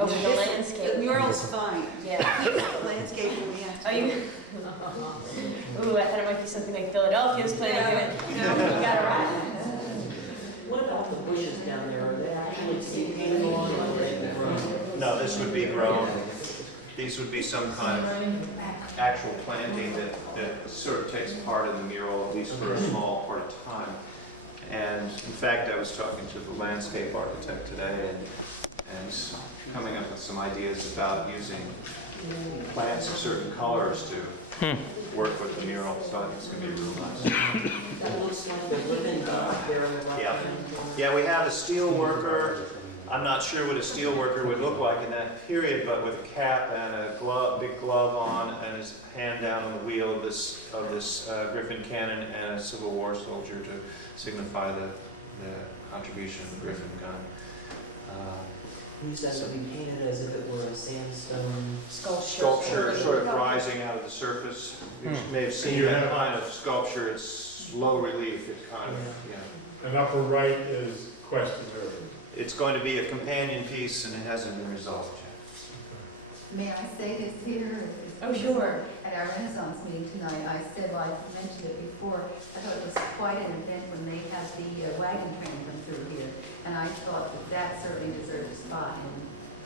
Oh, with the landscape. The mural's fine. Yeah. Landscaping, we have to. Are you? Ooh, I thought it might be something like Philadelphia's planning to do it. No, you got it right. What about the bushes down there? Are they actually seeding on or are they grown? No, this would be grown. These would be some kind of actual planting that sort of takes part in the mural, at least for a small part of time. And in fact, I was talking to the landscape architect today and coming up with some ideas about using plants of certain colors to work with the mural. So I think it's going to be real nice. That looks like the living there in the right Yeah. hand. Yeah, we have a steel worker. I'm not sure what a steel worker would look like in that period, but with a cap and a glove, big glove on, and his hand down on the wheel of this Griffin cannon, and a Civil War soldier to signify the contribution of the Griffin gun. You said it would be painted as if it were a sandstone Sculpture sort of rising out of the surface. You may have seen that kind of sculpture. It's low relief. It's kind of, yeah. And upper right is question earth. It's going to be a companion piece, and it hasn't been resolved yet. May I say this here? Oh, sure. At our Renaissance meeting tonight, I said, well, I mentioned it before, I thought it was quite an event when they had the wagon train come through here. And I thought that certainly deserved a spot in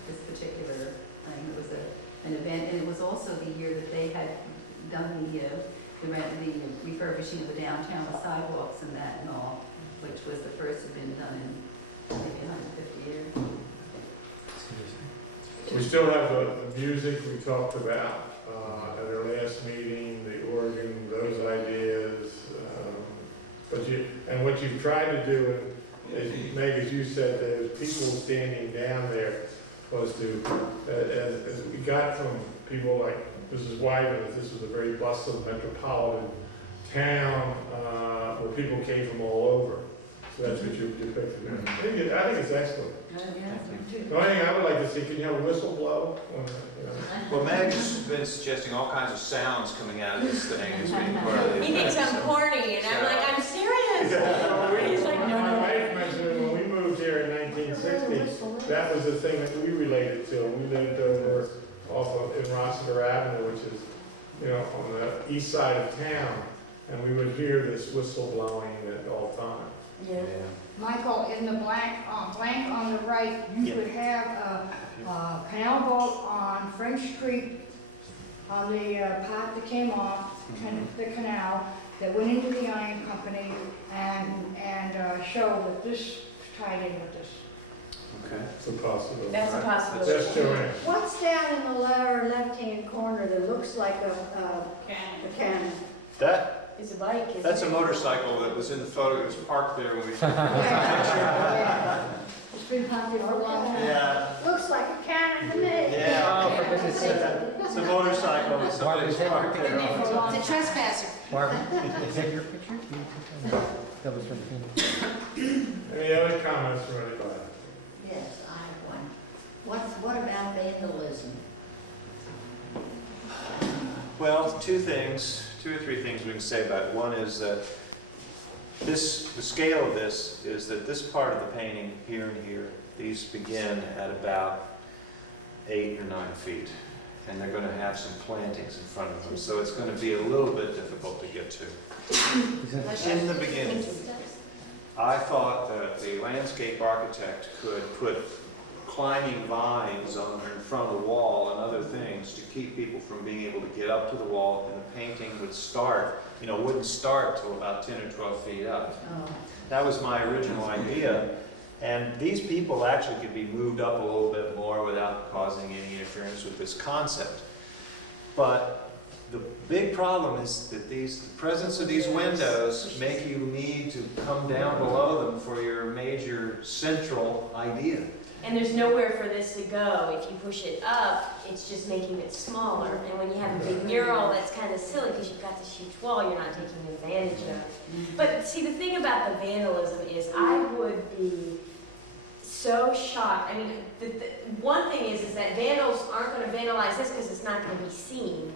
this particular thing. It was an event, and it was also the year that they had done the refurbishing of the downtown sidewalks and that and all, which was the first had been done in maybe 150 years. We still have the music we talked about at our last meeting, the organ, those ideas. And what you've tried to do, and Meg, as you said, there's people standing down there, was to, as we got from people like Mrs. Wyman, this was a very bustling metropolitan town where people came from all over. So that's what you've depicted there. I think it's excellent. The only thing I would like to see, can you have a whistle blow? Well, Meg's been suggesting all kinds of sounds coming out of this thing as being part of the He thinks event, I'm so- corny, and I'm like, I'm serious. He's like, no, My no. wife mentioned when we moved here in 1960, that was the thing that we related to. We lived over in Rossiter Avenue, which is, on the east side of town, and we would hear this whistle blowing at all times. Yeah. Michael, in the blank on the right, you would have a canal boat on French Street on the part that came off the canal that went into the iron company and show that this tied in with this. Okay. It's a possibility. That's a possibility. That's Joanne. What's down in the lower left-hand corner that looks like a cannon? That It's a bike, isn't That's it? a motorcycle that was in the photo. It was parked there when we took the Yeah. It's been popular for a long time. Yeah, Looks like a cannon to me. yeah. Oh, for goodness sake. It's a motorcycle that somebody's parked there. It's a trespasser. Barbara, is that your picture? That was from Phoenix. Any other comments from anybody? Yes, I have one. What about vandalism? Well, two or three things we can say about it. One is that the scale of this is that this part of the painting here and here, these begin at about 8 or 9 feet. And they're going to have some plantings in front of them. So it's going to be a little bit difficult to get to. In the beginning, I thought that the landscape architect could put climbing vines in front of the wall and other things to keep people from being able to get up to the wall, and the painting would start, wouldn't start till about 10 or 12 feet up. Oh. That was my original idea, and these people actually could be moved up a little bit more without causing any interference with this concept. But the big problem is that the presence of these windows make you need to come down below them for your major central idea. And there's nowhere for this to go. If you push it up, it's just making it smaller. And when you have a big mural, that's kind of silly because you've got this huge wall you're not taking advantage of. But see, the thing about the vandalism is I would be so shocked. I mean, the one thing is that vandals aren't going to vandalize this because it's not going to be seen.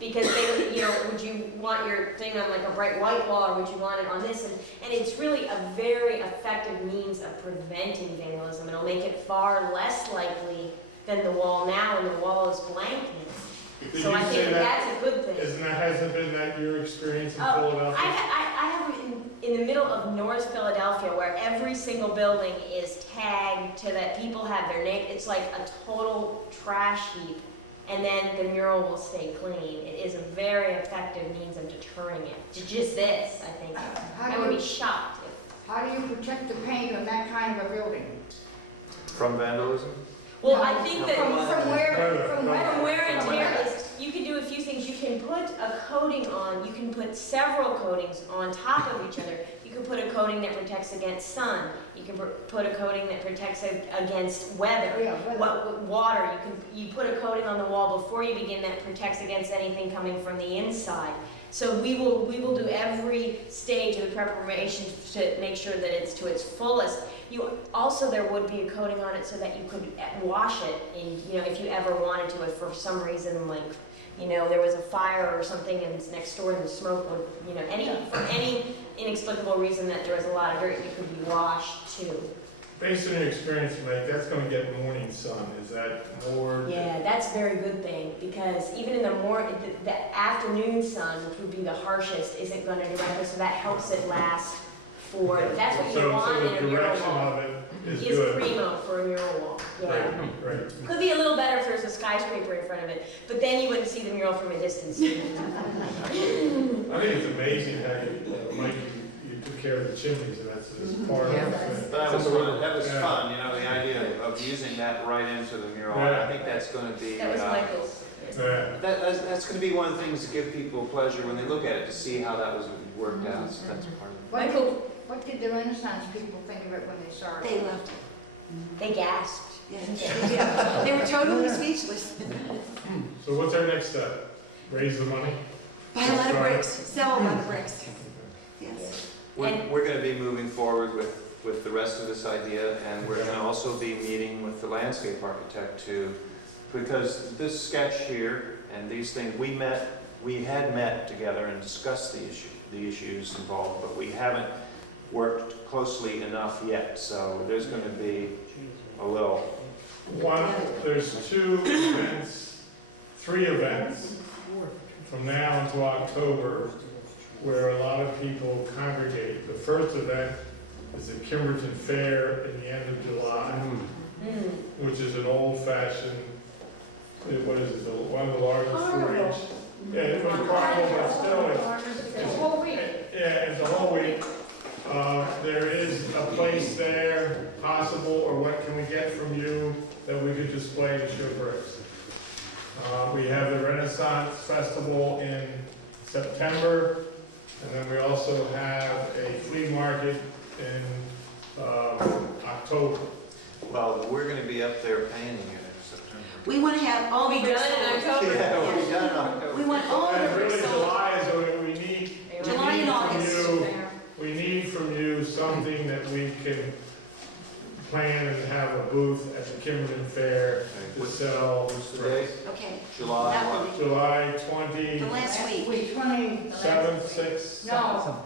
Because they, would you want your thing on like a bright white wall, or would you want it on this? And it's really a very effective means of preventing vandalism. It'll make it far less likely than the wall now, and the wall is blank now. Did So you I say think that's a good thing. hasn't been that your experience in Oh, Philadelphia? I have in the middle of North Philadelphia where every single building is tagged to that people have their name. It's like a total trash heap, and then the mural will stay clean. It is a very effective means of deterring it. Just this, I think. I How would do be you, shocked how do you protect the paint on that kind of a building? From vandalism? Well, I think that From from where? wear and tear is, you can do a few things. You can put a coating on, you can put several coatings on top of each other. You can put a coating that protects against sun. You can put a coating that protects against weather. Yeah, Water, you put a coating on the wall before you begin that protects against anything coming from the inside. So we will do every stage of the preparation to make sure that it's to its fullest. There would be a coating on it so that you could wash it, and if you ever wanted to, if for some reason there was a fire or something and it's next door and the smoke would, for any inexplicable reason that there was a lot of dirt, it could be washed too. Based on your experience, Mike, that's gonna get morning sun, is that more? Yeah, that's a very good thing, because even in the morning, the afternoon sun, which would be the harshest, isn't going to directly, so that helps it last for, that's what you want in a So the mural direction wall. of it is Is good. primo for a mural wall, yeah. Right. Could be a little better if there's a skyscraper in front of it, but then you wouldn't see the mural from a distance. I think it's amazing how Mike, you took care of the chimneys, and that's part Yeah. of it. That was fun, the idea of using that right into the mural. Yeah. I think that's going to be, That was Michael's. Yeah. that's going to be one of the things to give people pleasure when they look at it, to see how that was worked out. So that's part of it. Michael, What did the Renaissance people think of it when they saw it? They loved it. they gasped. Yeah. They were totally speechless. So what's our next step? Raise the money? Buy a lot of bricks, sell a lot of bricks. Yes. We're going to be moving forward with the rest of this idea, and we're going to also be meeting with the landscape architect too, because this sketch here and these things, we had met together and discussed the issues involved, but we haven't worked closely enough yet, so there's going to be a little. There's 2 events, 3 events from now until October where a lot of people congregate. The first event is the Kimberton Fair at the end of July, which is an old-fashioned, what is it, one of the largest 4-H. Yeah, it was carnival, but still, It's a whole week. yeah, it's a whole week. There is a place there possible, or what can we get from you that we could display to show bricks? We have the Renaissance Festival in September, and then we also have a flea market in October. Well, we're going to be up there painting it in September. We want to have all the We bricks done it in sold. October. Yeah, we'll be done in October. We want all the And bricks really, sold. July is what we need. July and August. We need from you something that we can plan and have a booth at the Kimberton Fair to sell. What's the date? Okay, July that what? will be July the last week. 27th, 6th, No,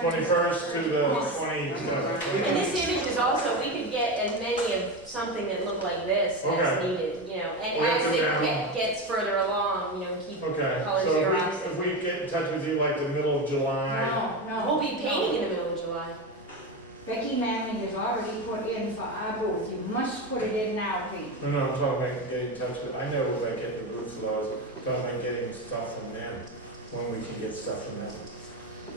21st to the 27th. And this image is also, we could get as many of something that looked like this as Okay. needed, and We'll as have to it down. gets further along, keep Okay, colors so zeroed. if we get in touch with you like the middle of July, We'll be painting in the middle of July. Becky Manley has already put in for our booth. You must put it in now, Pete. no, I'm talking about getting in touch with, I know about getting the booth lows, I'm talking about getting stuff from them, when we can get stuff from them.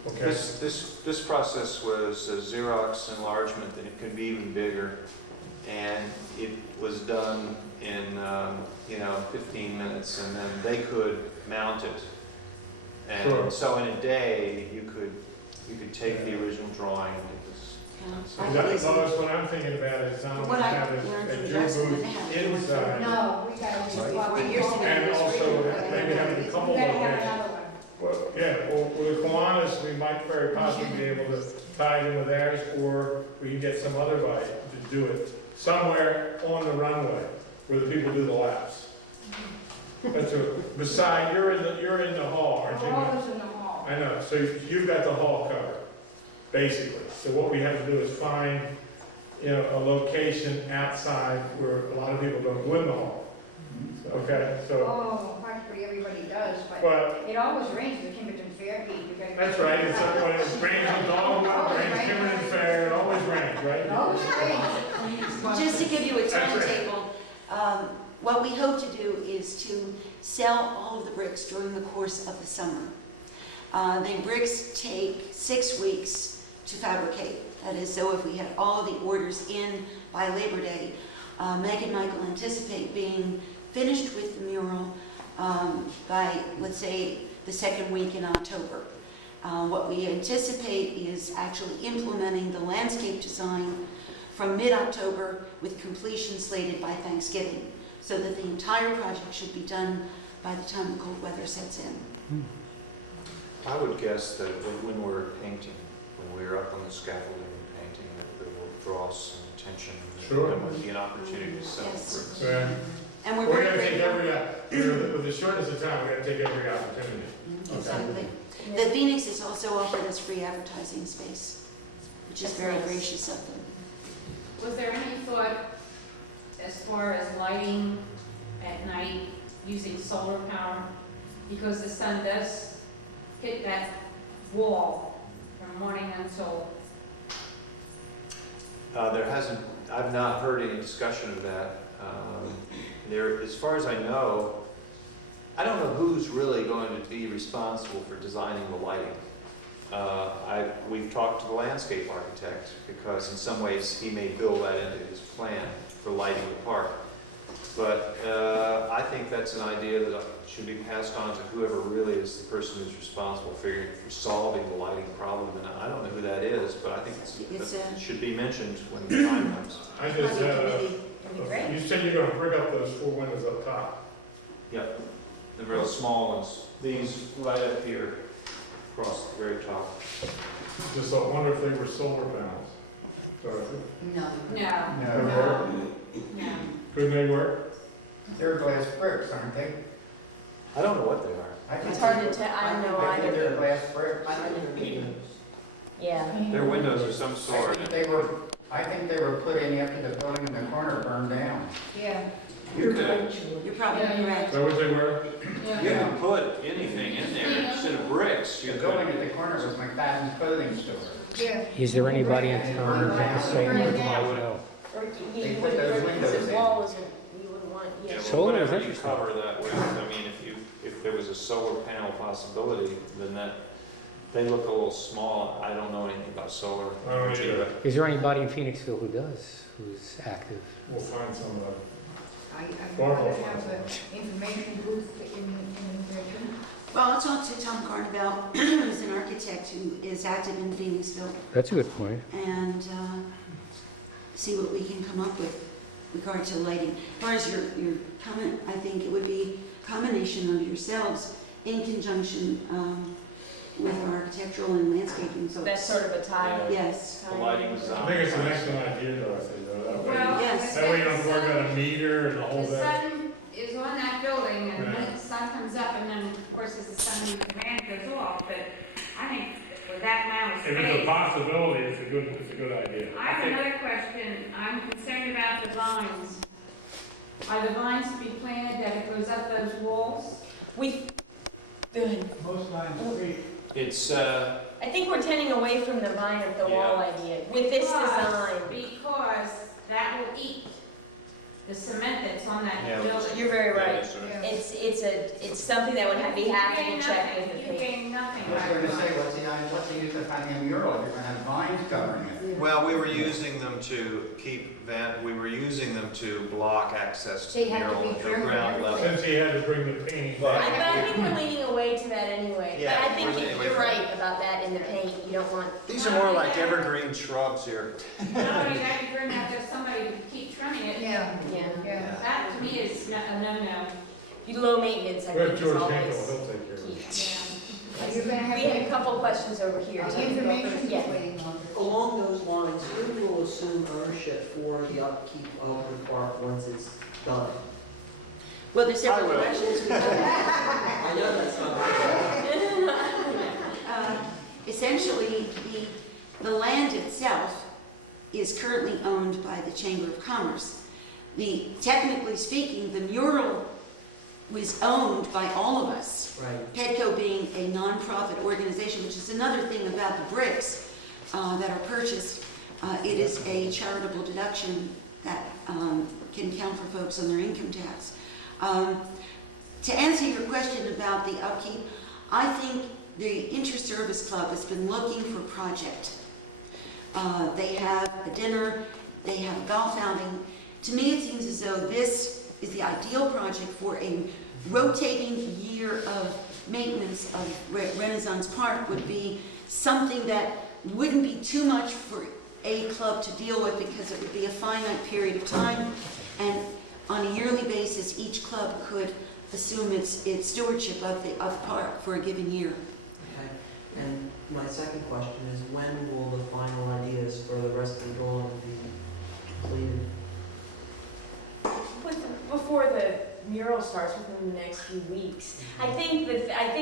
Okay? This process was a Xerox enlargement, and it could be even bigger, and it was done in 15 minutes, and then they could mount it. And Sure. so in a day, you could take the original drawing, and it was. Lois, what I'm thinking about is not only What I have learned a from your Justin booth and how to inside, No, we gotta just walk Right. Years ago. and also maybe having a We couple gotta have locations. another one. Well, yeah, well, with the Kiwanis, we might very possibly be able to tie it in with theirs, or we can get some other guy to do it somewhere on the runway where the people do the laps. That's a, beside, you're in the hall, aren't you? All is in the hall. I know, so you've got the hall covered, basically. So what we have to do is find you know, a location outside where a lot of people don't go in the hall. Okay, so, Oh, practically everybody does, but but, it always rains at the Kimbington Fair. that's right, it's, when it rains in Dogwood, it rains Kimberton Fair, it always rains, right? It always rains. Just to give you a That's right. timetable, what we hope to do is to sell all of the bricks during the course of the summer. The bricks take 6 weeks to fabricate. That is, so if we have all the orders in by Labor Day, Meg and Michael anticipate being finished with the mural by, let's say, the second week in October. What we anticipate is actually implementing the landscape design from mid-October with completion slated by Thanksgiving, so that the entire project should be done by the time the cold weather sets in. I would guess that when we're painting, when we're up on the scaffolding and painting, that will draw some attention. Sure. And would be an opportunity to sell Yes. bricks. Yeah. And we're We're very gonna take grateful. every, with the shortness of time, we're gonna take every opportunity. Exactly. The Phoenix has also offered us free advertising space, which is That's very nice. gracious of them. Was there any thought as far as lighting at night using solar power? Because the sun does hit that wall from morning until, I've not heard any discussion of that. As far as I know, I don't know who's really going to be responsible for designing the lighting. We've talked to the landscape architect, because in some ways he may build that into his plan for lighting the park. But I think that's an idea that should be passed on to whoever really is the person who's responsible for solving the lighting problem. And I don't know who that is, but I think it should be mentioned when the time comes. I just, Committee. That'd be great. you said you're gonna brick up those 4 windows up top. Yep, the real small ones. These right up here, across the very top. Just I wonder if they were solar panels. Sorry. No. no, no. Couldn't they work? They're glass bricks, aren't they? I don't know what they are. It's hard to tell, I don't know I think they're either. glass bricks. Yeah. They're windows of some I sort. think they were put in after the building in the corner burned down. Yeah. You could, You're probably Yeah, correct. Is that what they were? you could put anything in there instead of bricks. The You building could. at the corner was McFadden's clothing store. Yeah. Is there anybody in town that has solar? Yeah. Or They you put wouldn't, those or windows the in. wall isn't, you wouldn't want, Yeah, yeah. well, Solar is whatever you interesting. cover that with. I mean, if there was a solar panel possibility, then they look a little small. I don't know anything about solar. I don't either. Is there anybody in Phoenixville who does, who's active? We'll find some of them. I have the information booth in there too. Well, I'll talk to Tom Carnevale, who's an architect who is active in Phoenixville, That's a good point. and see what we can come up with regard to lighting. As far as your comment, I think it would be a combination of yourselves in conjunction with our architectural and landscaping folks. That's sort of a tie. Yes. The lighting I design. think it's an excellent idea, Dorothy, though, that way. Well, Yes. That way you don't have to worry about a meter and all The that. sun is on that building, and Right. then the sun comes up, and then, of course, as the sun ramp goes off, but I think with that amount of If it's a space. possibility, it's a good idea. I have another question. I'm concerned about the vines. Are the vines to be planted that it goes up those walls? Go ahead. Most lines are free. It's, I think we're tending away from the vine up the wall idea with this design. Because that will eat the cement that's on that Yeah. building. You're very right. Yeah. It's something that would be have to be checked with the You paint. gain nothing I was by going to the say, vines. what's the use of having a mural if you're going to have vines covering it? well, we were using them to we were using them to block access to They the have to mural be at the trimmed ground and level. Since he had to bring the paint. But- I think we're leaning away to that anyway. Yeah, But I think we're leaning away you're from it. right about that in the paint. You don't want, These are more like evergreen shrubs here. Not only that, you bring out just somebody to keep trimming it. Yeah. yeah. Yeah. That to me is a no-no. You low maintenance, I We have think, is George always Hinkle, he'll take care of key. it. Are you gonna have We had a couple questions over here. The too. information? Yeah. Waiting longer. Along those lines, who will assume ownership for the upkeep of the park once it's done? Well, there's several I will. questions we have. I know that's not. Essentially, the land itself is currently owned by the Chamber of Commerce. Technically speaking, the mural was owned by all of us. Right. PEDCO being a nonprofit organization, which is another thing about the bricks that are purchased. It is a charitable deduction that can count for folks on their income tax. To answer your question about the upkeep, I think the Inter-Service Club has been looking for a project. They have a dinner, they have a golf outing. To me, it seems as though this is the ideal project for a rotating year of maintenance of Renaissance Park. Would be something that wouldn't be too much for a club to deal with, because it would be a finite period of time, and on a yearly basis, each club could assume its stewardship of the park for a given year. Okay. And my second question is, when will the final ideas for the rest of the drawing be completed? Before the mural starts, within the next few weeks. I think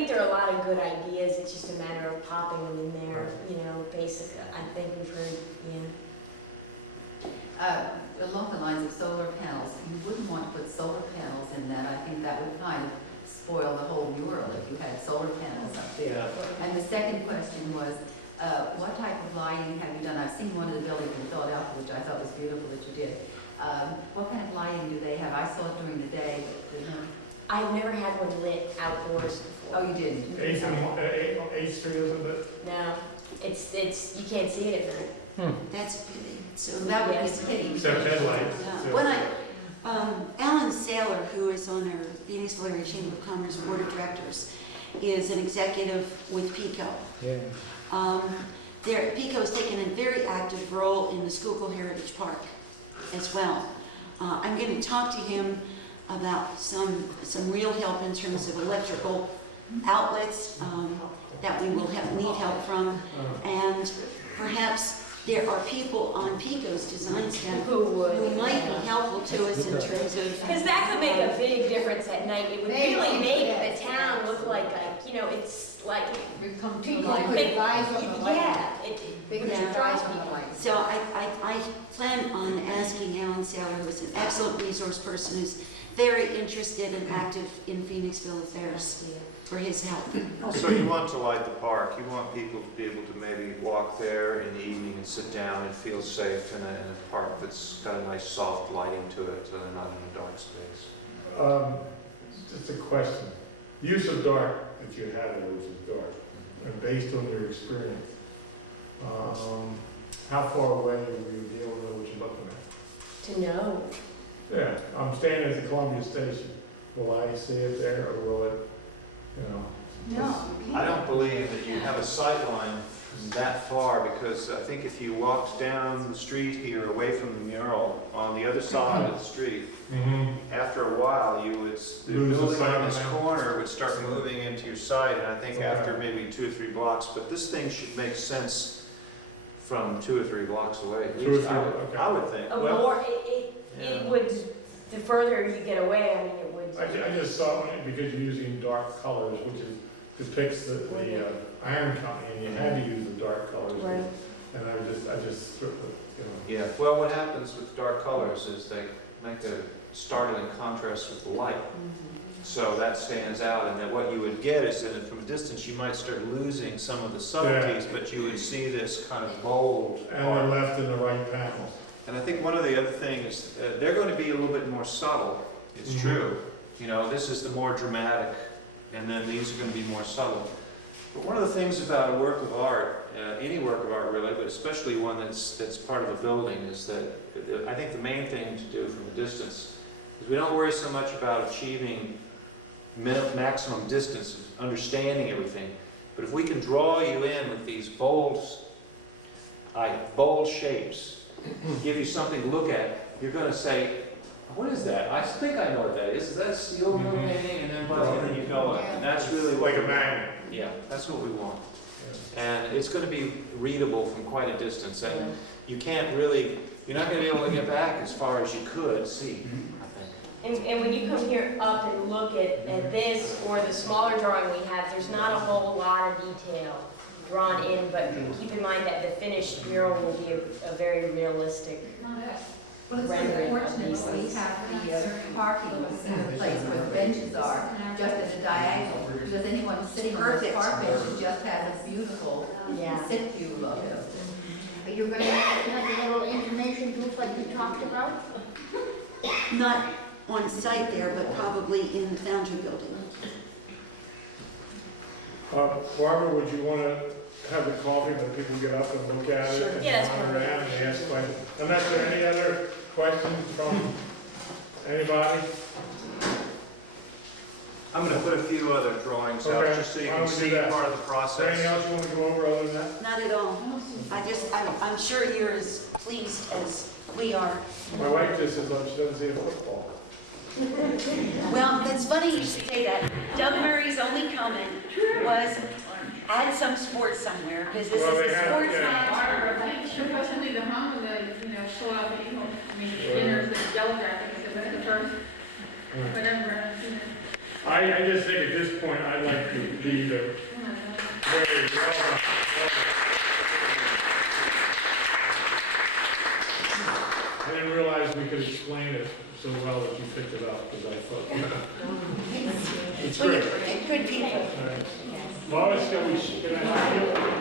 there are a lot of good ideas. It's just a matter of popping them in there. You know, basic. I think we've heard. Along the lines of solar panels, you wouldn't want to put solar panels in that. I think that would kind of spoil the whole mural if you had solar panels up there. Yeah. And the second question was, what type of lighting have you done? I've seen one of the buildings in Philadelphia, which I thought was beautiful that you did. What kind of lighting do they have? I saw it during the day, but I've never had one lit outdoors before. oh, you didn't? 8th Street, isn't it? No, it's you can't see it at night. That's a pity. So that would Yes. be a pity. Except headlights. Yeah. When Alan Saylor, who is on our Phoenixville Area Chamber of Commerce Board of Directors, is an executive with PICO. Yeah. PICO has taken a very active role in the Schuylkill Heritage Park as well. I'm going to talk to him about some real help in terms of electrical outlets that we will need help from, and perhaps there are people on PICO's design staff who might be helpful to us in terms of... Because that could make a big difference at night. It would really make the town look like it's like Become too people light. could, Rise on the light. yeah, They could it rise draws on the people. light. So I plan on asking Alan Saylor, who is an excellent resource person who's very interested and active in Phoenixville affairs, for his help. So you want to light the park, you want people to be able to maybe walk there in the evening and sit down and feel safe in a park that's got a nice soft lighting to it, so they're not in a dark space. Just a question. Use of dark that you had there, which is dark, and based on your experience, how far away will you be able to know what you're looking at? To know. Yeah, I'm standing at the Columbia Station. Will I see it there, or will it, No. I don't believe that you have a sight line that far, because I think if you walked down the street here away from the mural on the other side of the street, after a while the Lose the building sight on this line. corner would start moving into your sight, and I think after maybe 2 or 3 blocks, but this thing should make sense from 2 or 3 blocks away. At 2 or least 3, I would think. It would, the further you get away, I mean, it would. I just thought, because you're using dark colors, which depicts the iron company, and you had to use the dark colors. Right. And I just sort of, Yeah, well, what happens with dark colors is they make a startling contrast with the light. So that stands out, and then what you would get is that from a distance you might start losing some of the subtleties, but you would see this kind of bold and part. they're left in the right panels. And I think one of the other things, they're going to be a little bit more subtle, it's true. You know, this is the more dramatic, and then these are going to be more subtle. But one of the things about a work of art, any work of art really, but especially one that's part of a building, is that I think the main thing to do from a distance is we don't worry so much about achieving maximum distance, understanding everything, but if we can draw you in with these bold shapes, give you something to look at, you're going to say, what is that? I think I know what that is. Is that a steel mill painting? And then by the end you know it. And that's really Like a magnet. Yeah, that's what we want. And it's going to be readable from quite a distance. And you can't really, you're not going to be able to get back as far as you could see, I think. And when you come here up and look at this or the smaller drawing we have, there's not a whole lot of detail drawn in, but keep in mind that the finished mural will be a very realistic. Well, it's rendering of unfortunate, these but we things. have the parking in the place where the benches are, just at a diagonal. Because anyone sitting on those Perfect. park benches just has a beautiful Yeah. sit view of it. Are you gonna have a little information booth like you talked about? Not on site there, but probably in the Foundry Building. Barbara, would you want to have the coffee, let people get up and look at it? Sure. And Yeah, that's wander fine. around and ask questions? Unless there are any other questions from anybody? I'm gonna put a few other drawings out, Okay, just so you why can don't we do see that? part of the Is there anything process. else you want to go over other than that? Not at all. I'm sure you're as pleased as we are. My wife just says, she doesn't see a football. Well, that's funny you should say that. Doug Murray's only comment was, add some sports somewhere, because this Well, is they a have, sports yeah. town. Barbara, I think she'll possibly the home of the, show out the, dinners, the yellow jackets, so that's the first, whatever, I just think at this point, I'd like to leave it very well done. I didn't realize we could explain it so well that you picked it up, because I thought, it's Well, great. you're good people. All right. Lois, can I have you?